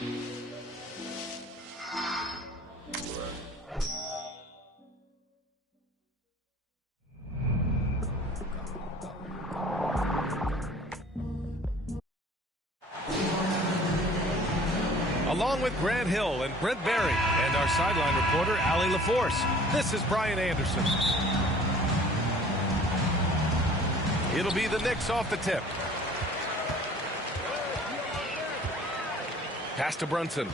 Along with Grant Hill and Brent Berry and our sideline reporter, Allie LaForce, this is Brian Anderson. It'll be the Knicks off the tip. Pass to Brunson.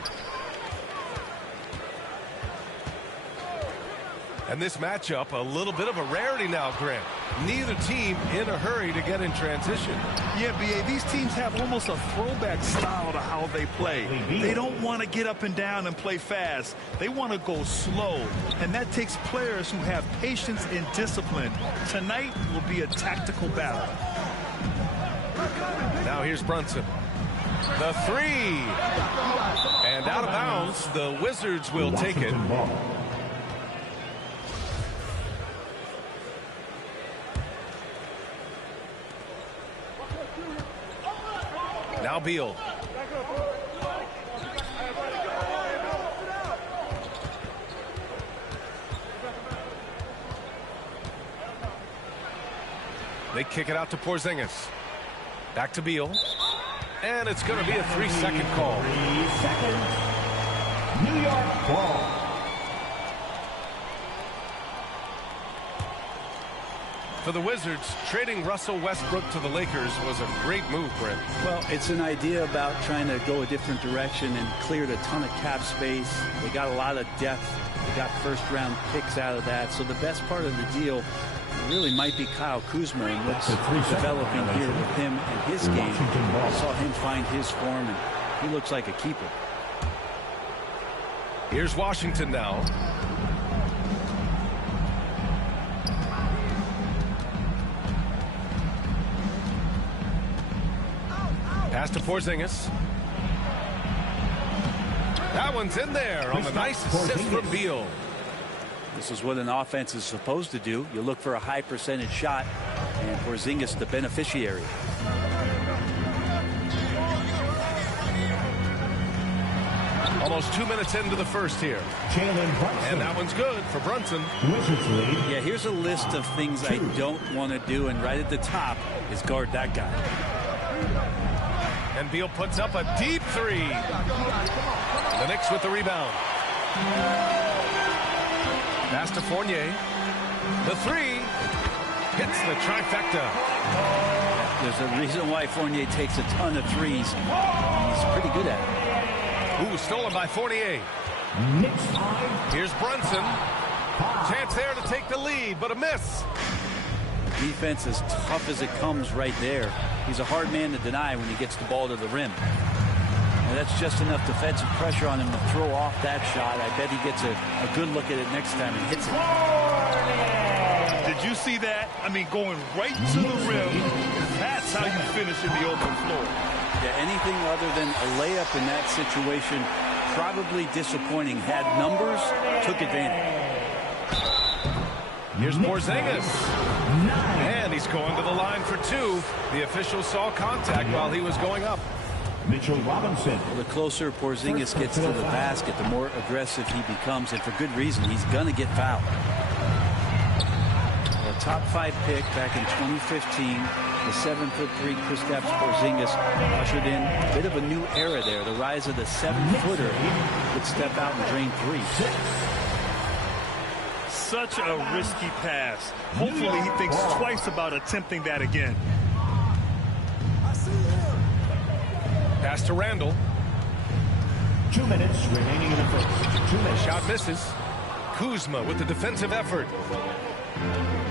And this matchup, a little bit of a rarity now, Grant. Neither team in a hurry to get in transition. Yeah, B.A., these teams have almost a throwback style to how they play. They don't want to get up and down and play fast. They want to go slow, and that takes players who have patience and discipline. Tonight will be a tactical battle. Now here's Brunson. The three. And out of bounds, the Wizards will take it. Now Beal. They kick it out to Porzingis. Back to Beal. And it's going to be a 3-second call. 3 seconds. New York ball. For the Wizards, trading Russell Westbrook to the Lakers was a great move, Brent. Well, it's an idea about trying to go a different direction and cleared a ton of cap space. They got a lot of depth. They got first-round picks out of that. So the best part of the deal really might be Kyle Kuzma and what's developing here with him and his game. I saw him find his form, and he looks like a keeper. Here's Washington now. Pass to Porzingis. That one's in there on the nice assist from Beal. This is what an offense is supposed to do. You look for a high percentage shot, and Porzingis the beneficiary. Almost 2 minutes into the first here. And that one's good for Brunson. Yeah, here's a list of things I don't want to do, and right at the top is guard that guy. And Beal puts up a deep three. The Knicks with the rebound. Pass to Fournier. The three hits the trifecta. There's a reason why Fournier takes a ton of threes. He's pretty good at it. Ooh, stolen by Fournier. Here's Brunson. Chance there to take the lead, but a miss. Defense as tough as it comes right there. He's a hard man to deny when he gets the ball to the rim. And that's just enough defensive pressure on him to throw off that shot. I bet he gets a good look at it next time and hits it. Did you see that? I mean, going right to the rim. That's how you finish in the open floor. Yeah, anything other than a layup in that situation, probably disappointing. Had numbers, took advantage. Here's Porzingis. And he's going to the line for two. The official saw contact while he was going up. Mitchell Robinson. The closer Porzingis gets to the basket, the more aggressive he becomes, and for good reason. He's going to get fouled. A top 5 pick back in 2015. The 7'3" Kristaps Porzingis ushered in a bit of a new era there. The rise of the 7-footer would step out and drain threes. Such a risky pass. Hopefully he thinks twice about attempting that again. Pass to Randall. 2 minutes remaining in the first. 2 minutes. Shot misses. Kuzma with the defensive effort.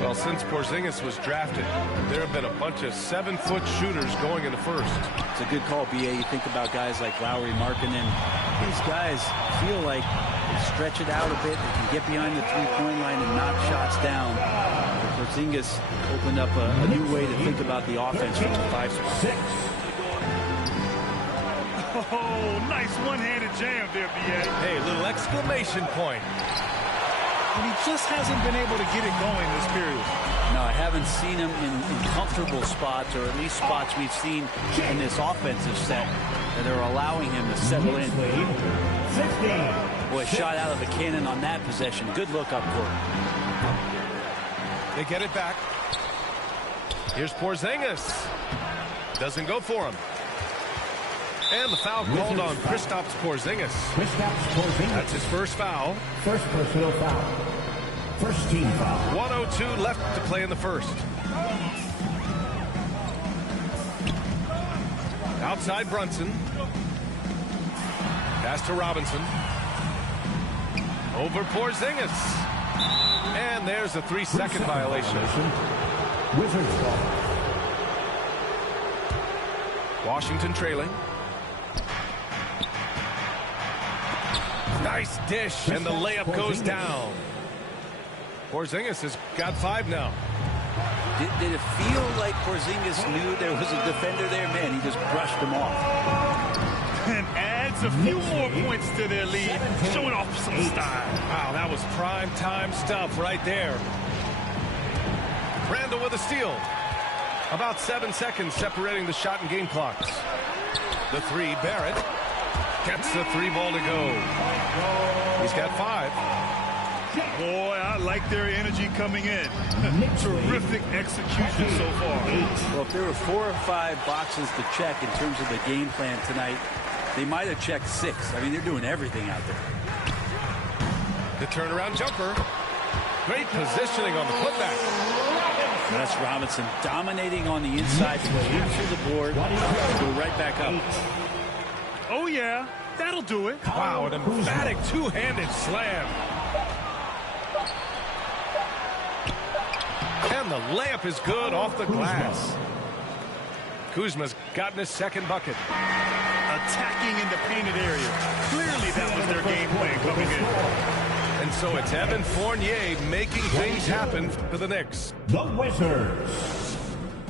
Well, since Porzingis was drafted, there have been a bunch of 7-foot shooters going in the first. It's a good call, B.A. You think about guys like Lowry, Markkanen. These guys feel like they stretch it out a bit. They can get behind the three-point line and knock shots down. Porzingis opened up a new way to think about the offense from the 5 spot. Oh, nice one-handed jam there, B.A. Hey, little exclamation point. and he just hasn't been able to get it going this period. No, I haven't seen him in comfortable spots, or at least spots we've seen in this offensive set that are allowing him to settle in. Boy, shot out of a cannon on that possession. Good look up court. They get it back. Here's Porzingis. Doesn't go for him. And the foul called on Kristaps Porzingis. That's his first foul. First personal foul. First team foul. 1:02 left to play in the first. Outside Brunson. Pass to Robinson. Over Porzingis. And there's a 3-second violation. Wizards ball. Washington trailing. Nice dish, and the layup goes down. Porzingis has got 5 now. Did it feel like Porzingis knew there was a defender there? Man, he just brushed him off. And adds a few more points to their lead, showing off some style. Wow, that was prime time stuff right there. Randall with a steal. About 7 seconds separating the shot and game clocks. The 3, Barrett. Gets the 3 ball to go. He's got 5. Boy, I like their energy coming in. Terrific execution so far. Well, if there were 4 or 5 boxes to check in terms of the game plan tonight, they might have checked 6. I mean, they're doing everything out there. The turnaround jumper. Great positioning on the putback. That's Robinson dominating on the inside to capture the board, go right back up. Oh, yeah, that'll do it. Wow, an emphatic two-handed slam. And the layup is good off the glass. Kuzma's gotten his second bucket. Attacking in the painted area. Clearly that was their game plan coming in. And so it's Evan Fournier making things happen for the Knicks. The Wizards.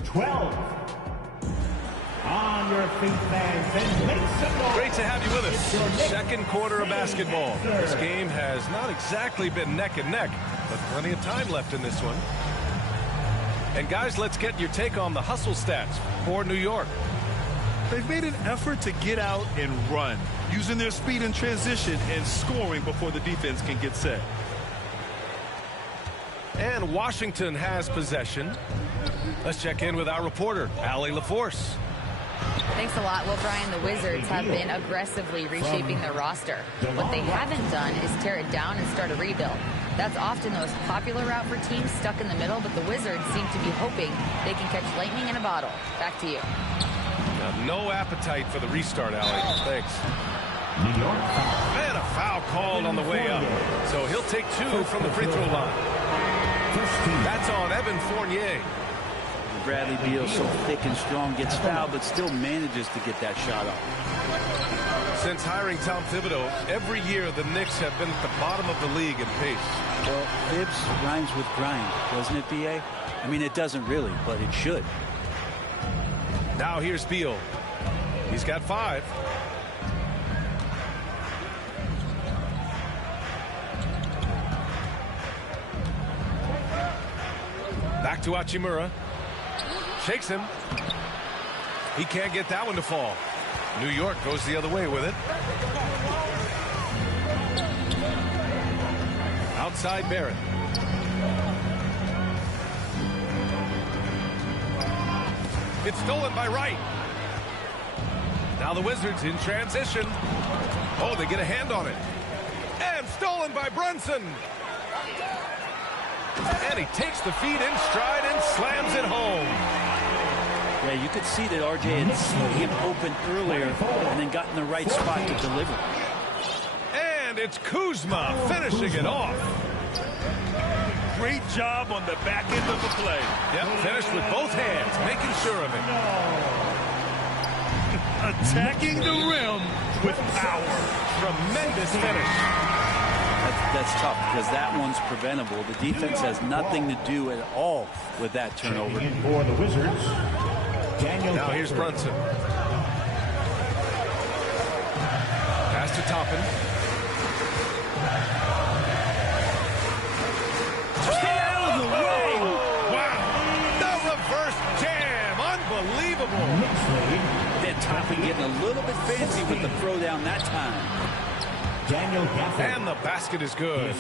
12. On your feet, fans, and make some noise. Great to have you with us. Second quarter of basketball. This game has not exactly been neck and neck, but plenty of time left in this one. And guys, let's get your take on the hustle stats for New York. They've made an effort to get out and run, using their speed in transition and scoring before the defense can get set. And Washington has possession. Let's check in with our reporter, Allie LaForce. Thanks a lot. Well, Brian, the Wizards have been aggressively reshaping their roster. What they haven't done is tear it down and start a rebuild. That's often the most popular route for teams stuck in the middle, but the Wizards seem to be hoping they can catch lightning in a bottle. Back to you. No appetite for the restart, Allie. Thanks. New York foul. And a foul called on the way up. So he'll take 2 from the free throw line. First team. That's on Evan Fournier. Bradley Beal, so thick and strong, gets fouled, but still manages to get that shot up. Since hiring Tom Thibodeau, every year the Knicks have been at the bottom of the league in pace. Well, Fibs rhymes with grind, doesn't it, B.A.? I mean, it doesn't really, but it should. Now here's Beal. He's got 5. Back to Hachimura. Shakes him. He can't get that one to fall. New York goes the other way with it. Outside Barrett. It's stolen by Wright. Now the Wizards in transition. Oh, they get a hand on it. And stolen by Brunson. And he takes the feed in stride and slams it home. Yeah, you could see that RJ had seen him open earlier and then got in the right spot to deliver. And it's Kuzma finishing it off. Great job on the back end of the play. Yep, finished with both hands, making sure of it. Attacking the rim with power. Tremendous finish. That's tough because that one's preventable. The defense has nothing to do at all with that turnover. In for the Wizards, Daniel. Now here's Brunson. Pass to Toppin. little bit fancy with the throwdown that time. Daniel Gafford. And the basket is good.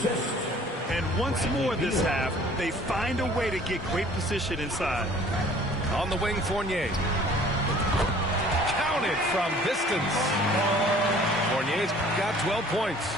And once more this half, they find a way to get great position inside. On the wing, Fournier. Counted from distance. Fournier's got 12 points.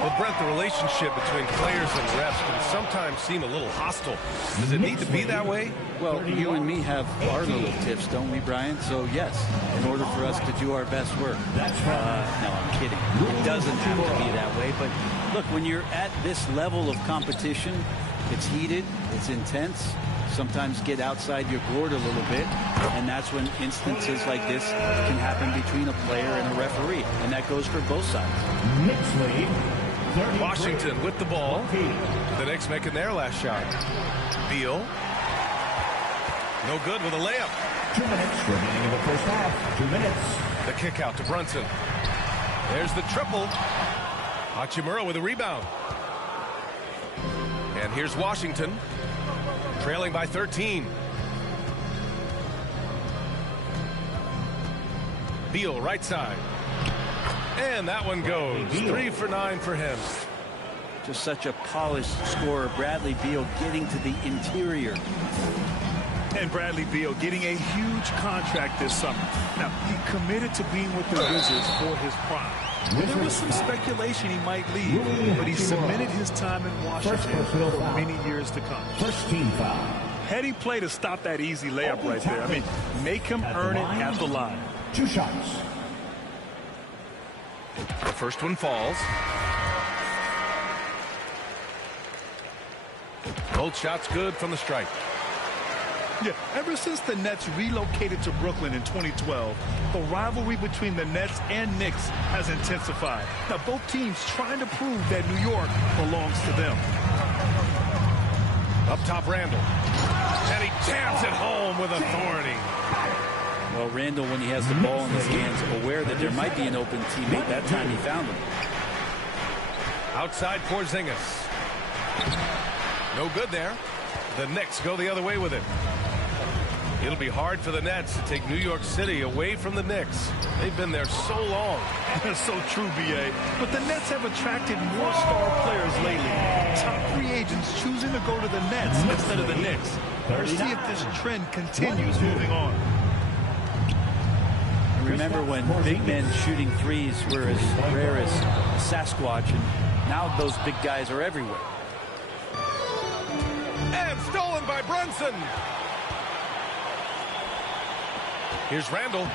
Well, Brent, the relationship between players and refs can sometimes seem a little hostile. Does it need to be that way? Well, you and me have our little tips, don't we, Brian? So, yes, in order for us to do our best work. No, I'm kidding. It doesn't have to be that way. But, look, when you're at this level of competition, it's heated, it's intense. Sometimes get outside your gourd a little bit, and that's when instances like this can happen between a player and a referee, and that goes for both sides. Knicks lead. Washington with the ball. The Knicks making their last shot. Beal. No good with a layup. 2 minutes remaining in the first half. 2 minutes. The kick out to Brunson. There's the triple. Hachimura with a rebound. And here's Washington. Trailing by 13. Beal right side. And that one goes. 3 for 9 for him. Just such a polished scorer. Bradley Beal getting to the interior. And Bradley Beal getting a huge contract this summer. Now, he committed to being with the Wizards for his prime. There was some speculation he might leave, but he submitted his time in Washington for many years to come. First team foul. Heady play to stop that easy layup right there. I mean, make him earn it at the line. 2 shots. The first one falls. Both shots good from the stripe. Yeah, ever since the Nets relocated to Brooklyn in 2012, the rivalry between the Nets and Knicks has intensified. Now, both teams trying to prove that New York belongs to them. Up top, Randall. And he jams it home with authority. Well, Randall, when he has the ball in his hands, aware that there might be an open teammate, that time he found him. Outside Porzingis. No good there. The Knicks go the other way with it. It'll be hard for the Nets to take New York City away from the Knicks. They've been there so long. That's so true, B.A. But the Nets have attracted more star players lately. Top free agents choosing to go to the Nets instead of the Knicks. We'll see if this trend continues moving on. Remember when big men shooting threes were as rare as Sasquatch, and now those big guys are everywhere. And stolen by Brunson. Here's Randall.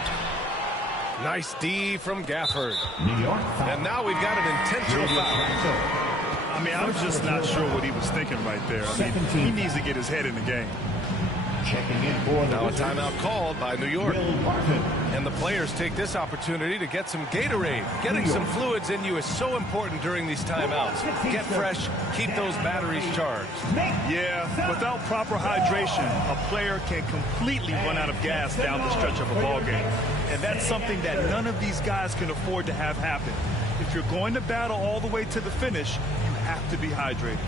Nice D from Gafford. New York foul. And now we've got an intentional foul. I mean, I'm just not sure what he was thinking right there. I mean, he needs to get his head in the game. Checking in for the Now a Wizards. timeout called by New York. Will Barton. And the players take this opportunity to get some Gatorade. Getting some fluids in you is so important during these timeouts. Get fresh, keep those batteries charged. Yeah, without proper hydration, a player can completely run out of gas down the stretch of a ball game. And that's something that none of these guys can afford to have happen. If you're going to battle all the way to the finish, you have to be hydrated.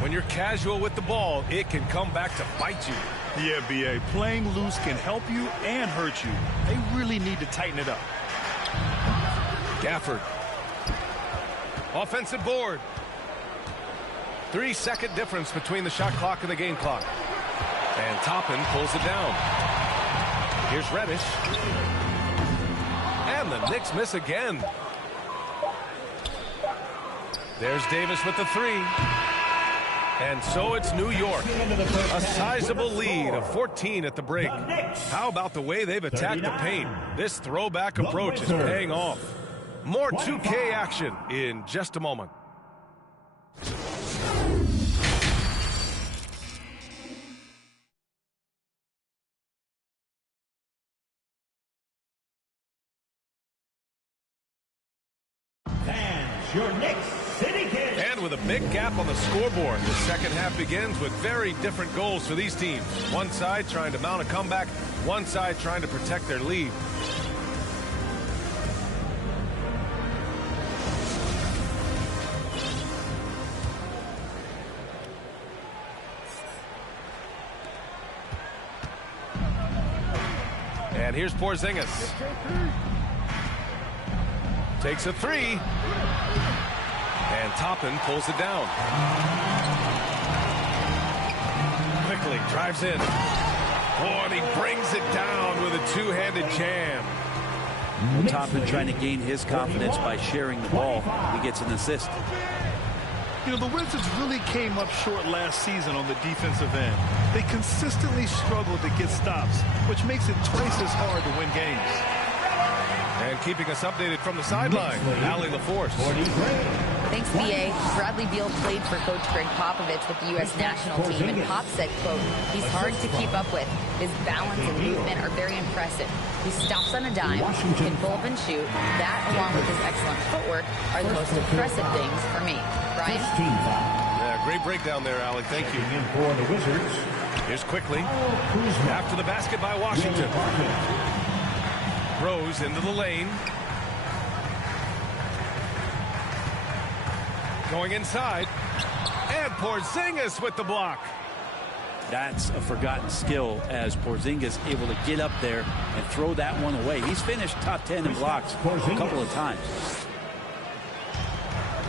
When you're casual with the ball, it can come back to bite you. Yeah, B.A., playing loose can help you and hurt you. They really need to tighten it up. Gafford. Offensive board. 3-second difference between the shot clock and the game clock. And Toppin pulls it down. Here's Reddish. And the Knicks miss again. There's Davis with the three. And so it's New York. A sizable lead of 14 at the break. How about the way they've attacked the paint? This throwback approach is paying off. More 2K action in just a moment. your Knicks City Kings. And with a big gap on the scoreboard, the second half begins with very different goals for these teams. One side trying to mount a comeback, one side trying to protect their lead. And here's Porzingis. Takes a three. And Toppin pulls it down. Quickly drives in. Oh, and he brings it down with a two-handed jam. Well, Toppin trying to gain his confidence by sharing the ball. He gets an assist. You know, the Wizards really came up short last season on the defensive end. They consistently struggled to get stops, which makes it twice as hard to win games. And keeping us updated from the sideline, Allie LaForce. Thanks, B.A. Bradley Beal played for Coach Greg Popovich with the U.S. national team, and Pop said, quote, he's hard to keep up with. His balance and movement are very impressive. He stops on a dime, can pull up and shoot. That, along with his excellent footwork, are the most impressive things for me. Brian? Yeah, great breakdown there, Allie. Thank you. For the Wizards. Here's quickly. After the basket by Washington. Rose into the lane. Going inside. And Porzingis with the block. That's a forgotten skill as Porzingis able to get up there and throw that one away. He's finished top 10 in blocks a couple of times.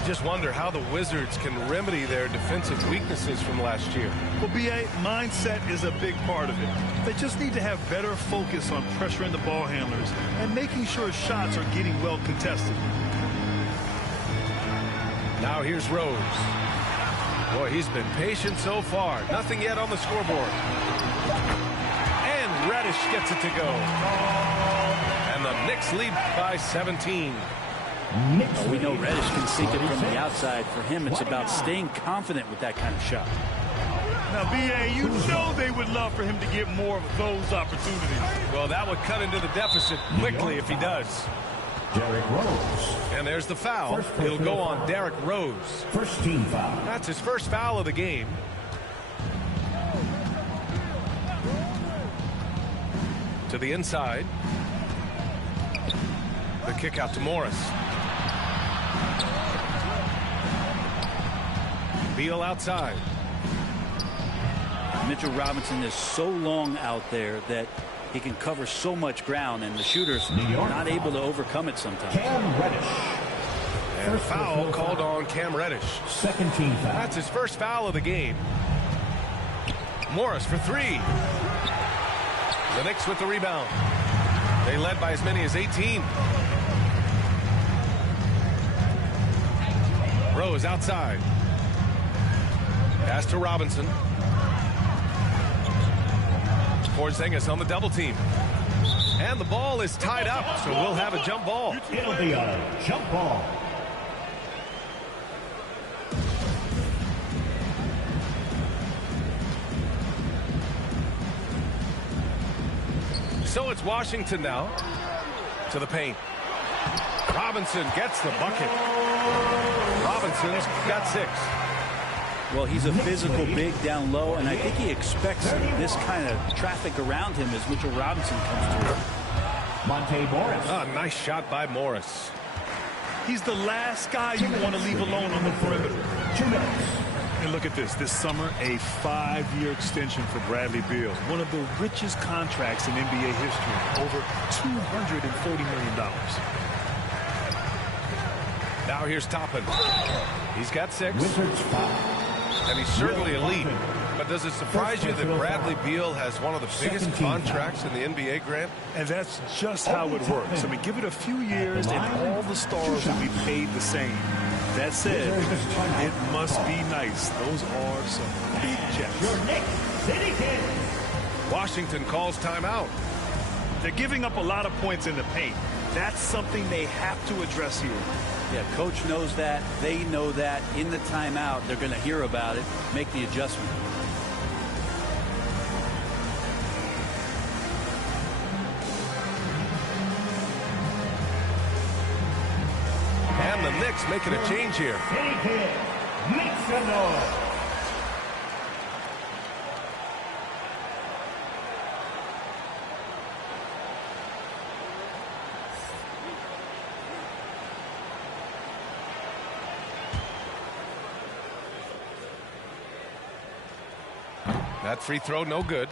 Just wonder how the Wizards can remedy their defensive weaknesses from last year. Well, B.A., mindset is a big part of it. They just need to have better focus on pressuring the ball handlers and making sure shots are getting well contested. Now here's Rose. Boy, he's been patient so far. Nothing yet on the scoreboard. And Reddish gets it to go. And the Knicks lead by 17. We know Reddish can sink it from the outside. For him, it's about staying confident with that kind of shot. Now, B.A., you know they would love for him to get more of those opportunities. Well, that would cut into the deficit quickly if he does. Derrick Rose. And there's the foul. It'll go on Derrick Rose. First team foul. That's his first foul of the game. To the inside. The kick out to Morris. Beal outside. Mitchell Robinson is so long out there that he can cover so much ground, and the shooter's not able to overcome it sometimes. Cam Reddish. And a foul called on Cam Reddish. Second team foul. That's his first foul of the game. Morris for three. The Knicks with the rebound. They led by as many as 18. Rose outside. Pass to Robinson. Porzingis on the double team. And the ball is tied up, so we'll have a jump ball. It'll be a jump ball. So it's Washington now to the paint. Robinson gets the bucket. Robinson's got 6. Well, he's a physical big down low, and I think he expects this kind of traffic around him as Mitchell Robinson comes through. Monte Morris. Ah, nice shot by Morris. He's the last guy you want to leave alone on the perimeter. 2 minutes. And look at this summer, a 5-year extension for Bradley Beal. One of the richest contracts in NBA history, over $240 million. Now here's Toppin. He's got 6. Wizards foul. And he's certainly elite. But does it surprise you that Bradley Beal has one of the biggest contracts in the NBA, Grant? And that's just how it works. I mean, give it a few years and all the stars will be paid the same. That said, it must be nice. Those are some big checks. Your Knicks City Kings. Washington calls timeout. They're giving up a lot of points in the paint. That's something they have to address here. Yeah, coach knows that. They know that. In the timeout, they're going to hear about it, make the adjustment. And the Knicks Knicks making a change here. City Kid, make some noise. That free throw, no good.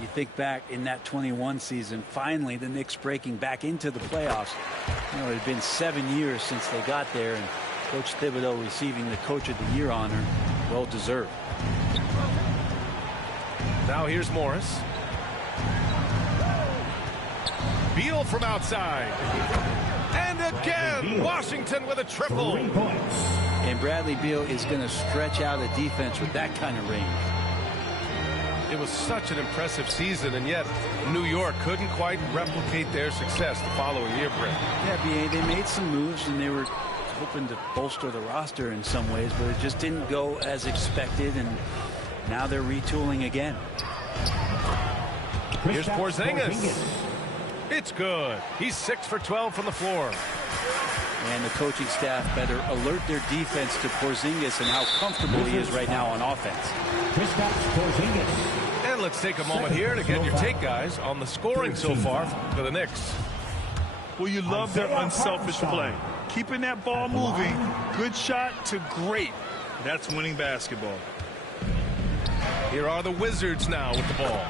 You think back in that 21 season, finally the Knicks breaking back into the playoffs. You know, it had been 7 years since they got there, and Coach Thibodeau receiving the Coach of the Year honor, well deserved. Now here's Morris. Beal from outside. And again, Washington with a triple. 3 points. And Bradley Beal is going to stretch out a defense with that kind of range. It was such an impressive season, and yet New York couldn't quite replicate their success the following year, Brent. Yeah, B.A., they made some moves, and they were hoping to bolster the roster in some ways, but it just didn't go as expected, and now they're retooling again. Here's Porzingis. It's good. He's 6 for 12 from the floor. And the coaching staff better alert their defense to Porzingis and how comfortable he is right now on offense. Kristaps Porzingis. And let's take a moment here to get your take, guys, on the scoring so far for the Knicks. Well, you love their unselfish play. Keeping that ball moving, good shot to great. That's winning basketball. Here are the Wizards now with the ball.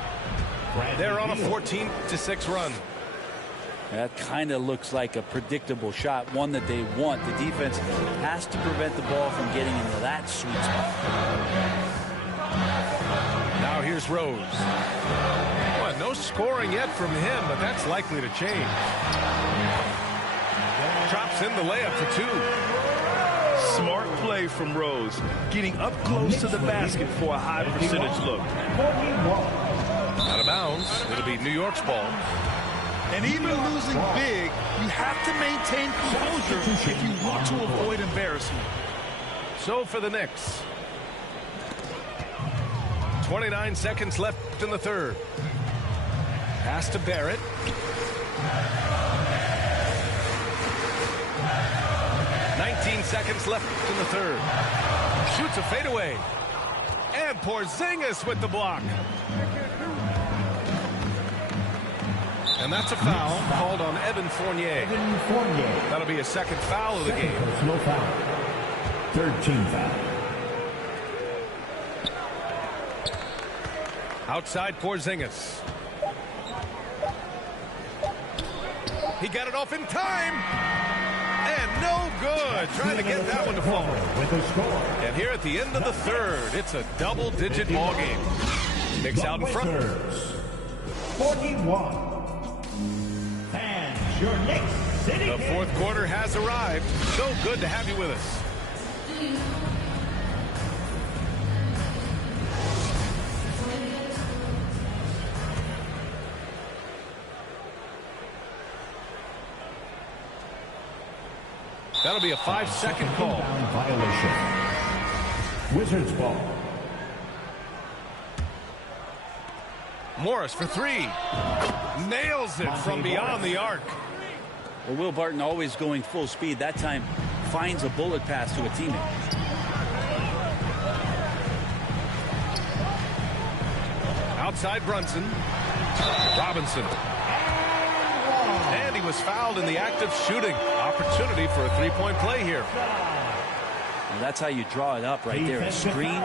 They're on a 14-6 run. That kind of looks like a predictable shot, one that they want. The defense has to prevent the ball from getting into that sweet spot. Now here's Rose. Well, no scoring yet from him, but that's likely to change. Drops in the layup for 2. Smart play from Rose, getting up close to the basket for a high percentage look. 41. Out of bounds. It'll be New York's ball. And even losing big, you have to maintain composure if you want to avoid embarrassment. So for the Knicks, 29 seconds left in the third. Pass to Barrett. Seconds left in the third. Shoots a fadeaway. And Porzingis with the block. And that's a foul called on Evan Fournier. That'll be a second foul of the game. Personal foul. Third team foul. Outside Porzingis. He got it off in time. And no good. Trying to get that one to fall. With a score. And here at the end of the third, it's a double-digit ball game. Knicks out in front. 41. And your Knicks City. The fourth quarter has arrived. So good to have you with us. That'll be a 5-second call. Violation. Wizards ball. Morris for three. Nails it from beyond the arc. Well, Will Barton always going full speed. That time finds a bullet pass to a teammate. Outside Brunson. Robinson. And he was fouled in the act of shooting. Opportunity for a three-point play here. Well, that's how you draw it up right there. A screen,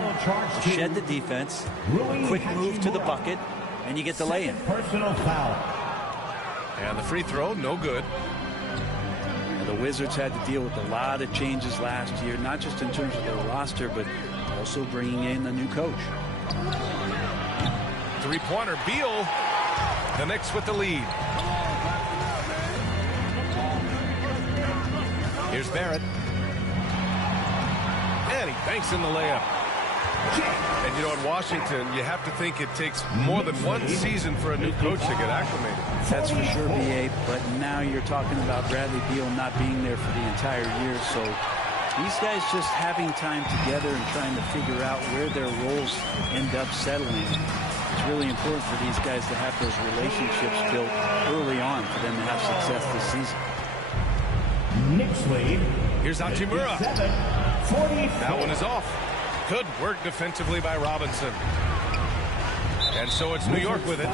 shed the defense, quick move to the bucket, and you get the lay-in. Personal foul. And the free throw, no good. And the Wizards had to deal with a lot of changes last year, not just in terms of their roster, but also bringing in a new coach. Three-pointer, Beal. The Knicks with the lead. Here's Barrett. And he banks in the layup. And you know, in Washington, you have to think it takes more than one season for a new coach to get acclimated. That's for sure, B.A., but now you're talking about Bradley Beal not being there for the entire year, so these guys just having time together and trying to figure out where their roles end up settling. It's really important for these guys to have those relationships built early on for them to have success this season. Nixley. Here's Hachimura. 47-44. That one is off. Good work defensively by Robinson. And so it's New York with it.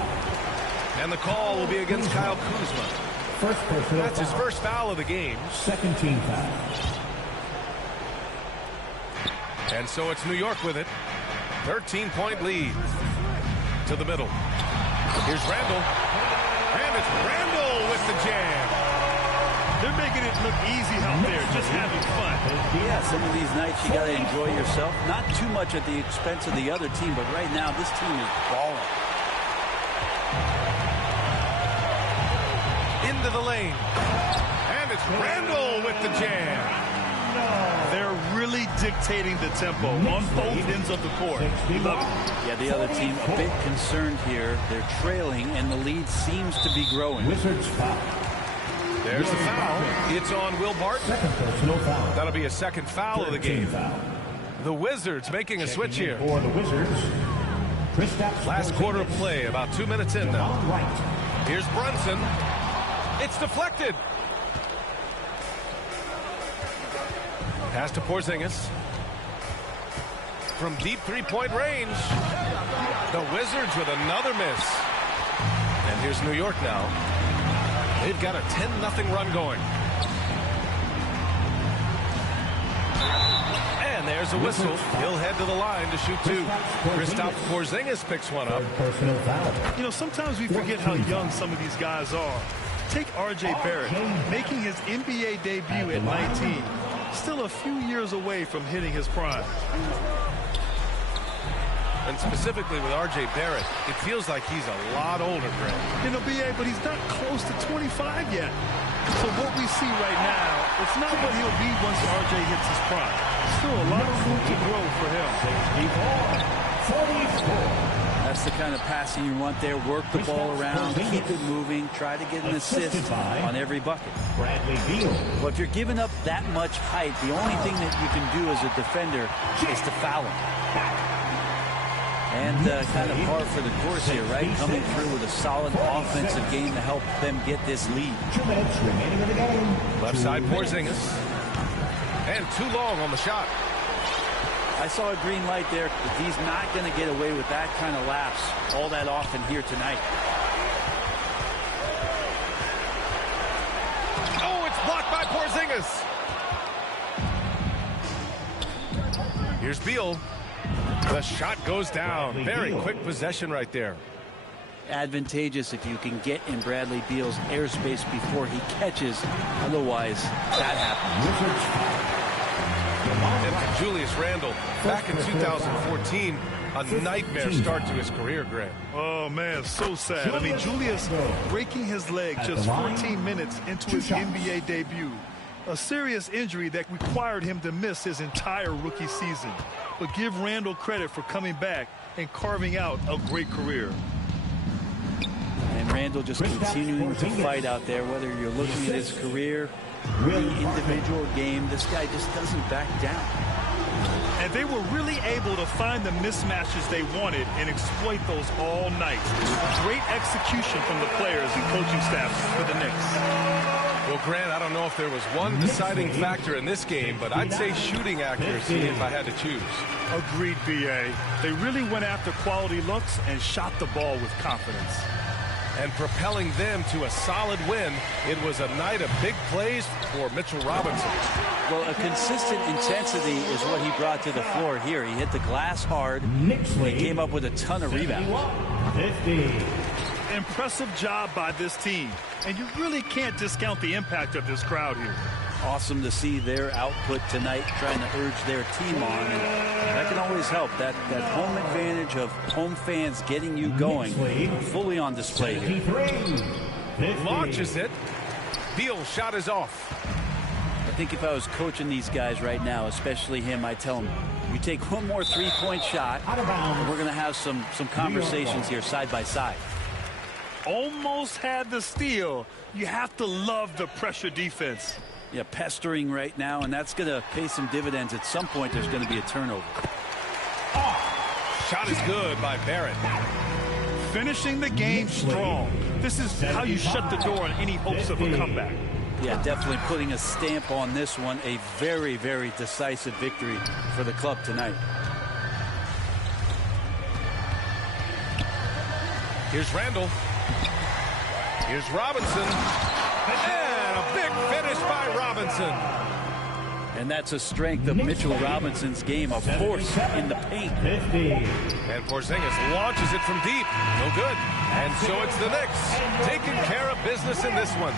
And the call will be against Kyle Kuzma. First personal That's his foul. first foul of the game. Second team foul. And so it's New York with it. 13-point lead to the middle. Here's Randall. And it's Randall with the jam. They're making it look easy out there, just having fun. Yeah, some of these nights you got to enjoy yourself. Not too much at the expense of the other team, but right now this team is balling. Into the lane. And it's Randall with the jam. They're really dictating the tempo on both ends of the court. Love it. Yeah, the other team a bit concerned here. They're trailing, and the lead seems to be growing. Wizards foul. There's the foul. It's on Will Barton. Second personal foul. That'll be a second foul of the game. Foul. The Wizards making a switch here. For the Wizards. Kristaps Last quarter of Porzingis. play, about 2 minutes in now. On right. Here's Brunson. It's deflected. Pass to Porzingis. From deep three-point range. The Wizards with another miss. And here's New York now. They've got a 10-0 run going. And there's a whistle. He'll head to the line to shoot two. Kristaps Porzingis picks one up. Personal foul. You know, sometimes we forget how young some of these guys are. Take R.J. Barrett, making his NBA debut at 19. Still a few years away from hitting his prime. And specifically with R.J. Barrett, it feels like he's a lot older, Grant. You know, B.A., but he's not close to 25 yet. So what we see right now, it's not what he'll be once R.J. hits his prime. Still a lot of room to grow for him. 44. That's the kind of passing you want there. Work the ball around, keep it moving, try to get an assist on every bucket. Bradley Beal. Well, if you're giving up that much height, the only thing that you can do as a defender is to foul him. And kind of par for the course here, right? Coming through with a solid offensive game to help them get this lead. 2 minutes remaining in the game. Left side Porzingis. And too long on the shot. I saw a green light there, but he's not going to get away with that kind of lapse all that often here tonight. Oh, it's blocked by Porzingis. Here's Beal. The shot goes down. Very quick possession right there. Advantageous if you can get in Bradley Beal's airspace before he catches. Otherwise, that happens. And for Julius Randle, back in 2014, a nightmare start to his career, Grant. Oh, man, so sad. I mean, Julius breaking his leg just 14 minutes into his NBA debut. A serious injury that required him to miss his entire rookie season. But give Randle credit for coming back and carving out a great career. And Randle just continuing to fight out there, whether you're looking at his career, the individual game, this guy just doesn't back down. And they were really able to find the mismatches they wanted and exploit those all night. Great execution from the players and coaching staff for the Knicks. Well, Grant, I don't know if there was one deciding factor in this game, but I'd say shooting accuracy if I had to choose. Agreed, B.A. They really went after quality looks and shot the ball with confidence. And propelling them to a solid win, it was a night of big plays for Mitchell Robinson. Well, a consistent intensity is what he brought to the floor here. He hit the glass hard. He came up with a ton of rebounds. 50. Impressive job by this team. And you really can't discount the impact of this crowd here. Awesome to see their output tonight, trying to urge their team on. And that can always help. That home advantage of home fans getting you going, fully on display here. Launches it. Beal's shot is off. I think if I was coaching these guys right now, especially him, I'd tell him, you take one more three-point shot, and we're going to have some conversations here side by side. Almost had the steal. You have to love the pressure defense. Yeah, pestering right now, and that's going to pay some dividends. At some point, there's going to be a turnover. Shot is good by Barrett. Finishing the game strong. This is how you shut the door on any hopes of a comeback. Yeah, definitely putting a stamp on this one. A very, very decisive victory for the club tonight. Here's Randall. Here's Robinson. And a big finish by Robinson. And that's a strength of Mitchell Robinson's game, of course, in the paint. 50. And Porzingis launches it from deep. No good. And so it's the Knicks taking care of business in this one.